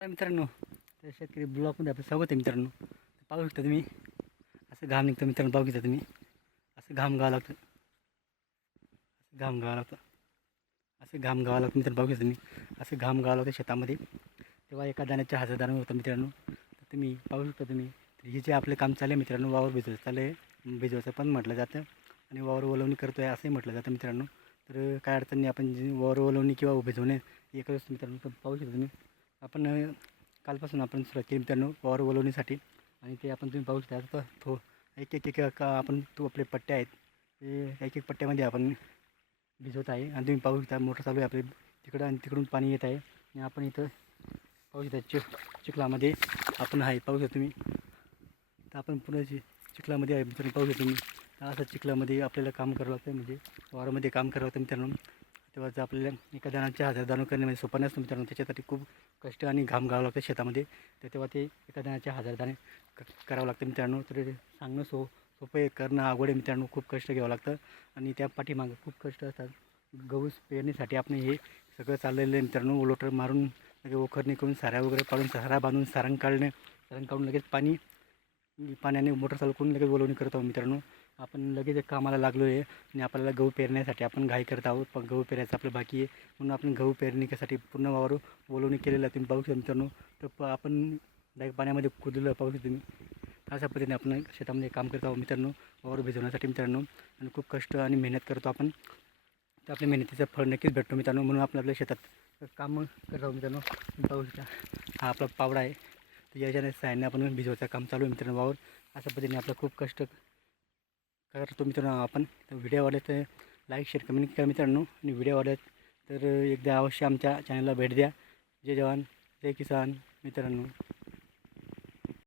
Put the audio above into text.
मित्रांनो, त्या शेतकरी ब्लॉकमध्ये आपलं स्वागत आहे मित्रांनो. पाहू शकता तुम्ही, असं घाम निघतं मित्रांनो. पाहू शकता तुम्ही, असं घाम गावं लागतं, असं घाम गावं लागतं, असं घाम गावं लागतं मित्रांनो. पाहू शकता तुम्ही, असं घाम गावं लागतं शेतामध्ये. तेव्हा एका दाण्याच्या 1000 दाणे होतं मित्रांनो. तर तुम्ही पाहू शकता तुम्ही, हे जे आपलं काम चालू आहे मित्रांनो, वावर भिजवायचं चालू आहे. भिजवायचं पण म्हटलं जातं आणि वावर ओलवणी करतो आहे असंही म्हटलं जातं मित्रांनो. तर काय अडचण नाही, आपण जी वावर ओलवणी किंवा भिजवणे एकच मित्रांनो. तर पाहू शकता तुम्ही, आपण कालपासून आपण सुरुवात केली मित्रांनो वावर ओलवणीसाठी. आणि ते आपण तुम्ही पाहू शकता आता एक एक एक का आपण आपले पट्टे आहेत ते एक एक पट्ट्यामध्ये आपण भिजवत आहे. आणि तुम्ही पाहू शकता मोटर चालू आहे आपले तिकडं आणि तिकडून पाणी येत आहे. आणि आपण इथं पाहू शकता चिखलामध्ये आपण आहे. पाहू शकता तुम्ही, तर आपण पुन्हा चिखलामध्ये आहे मित्रांनो. पाहू शकता तुम्ही, असं चिखलामध्ये आपल्याला काम करावं लागतं, म्हणजे वावरामध्ये काम करावं लागतं मित्रांनो. तेव्हाच आपल्याला एका दाण्याचे 1000 दाणे करणे म्हणजे सोपं नसतं मित्रांनो. त्याच्यासाठी खूप कष्ट आणि घाम गावं लागतं शेतामध्ये. तर तेव्हा ते एका दाण्याचे 1000 दाणे करावं लागतं मित्रांनो. तर सांगणं सोपं आहे, करणं अवघड आहे मित्रांनो. खूप कष्ट घ्यावं लागतं आणि त्या पाठीमागं खूप कष्ट असतात. गहू पेरण्यासाठी आपण हे सगळं चाललेलं आहे मित्रांनो. लोटर मारून लगेच ओखरणी करून साऱ्या वगैरे काढून सारा बांधून सारंग काढून लगेच पाण्याने मोटर चालू करून लगेच ओलवणी करत आहोत मित्रांनो. आपण लगेच एक कामाला लागलो आहे आणि आपल्याला गहू पेरण्यासाठी आपण घाई करत आहोत. पण गहू पेरायचं आपलं बाकी आहे, म्हणून आपण गहू पेरणीसाठी पूर्ण वावर ओलवणी केलेलं आहे. तुम्ही पाहू शकता मित्रांनो. तर आपण डायरेक्ट पाण्यामध्ये कुदलेलं पाहू शकता तुम्ही. अशा पद्धतीने आपण शेतामध्ये काम करत आहोत मित्रांनो, वावर भिजवण्यासाठी मित्रांनो. आणि खूप कष्ट आणि मेहनत करतो आपण, तर आपल्या मेहनतीचं फळ नक्कीच भेटतो मित्रांनो. म्हणून आपण आपल्या शेतात काम करत आहोत मित्रांनो. पाहू शकता हा आपला पावडा आहे, तर याच्याने सायने आपण भिजवायचं काम चालू आहे मित्रांनो वावर. अशा पद्धतीने आपलं खूप कष्ट करतो मित्रांनो आपण. तर व्हिडिओ आवडले तर लाईक शेअर कमेंट करा मित्रांनो. आणि व्हिडिओ आवडले तर एकदा अवश्य आमच्या चॅनलला भेट द्या. जय जवान जय किसान मित्रांनो.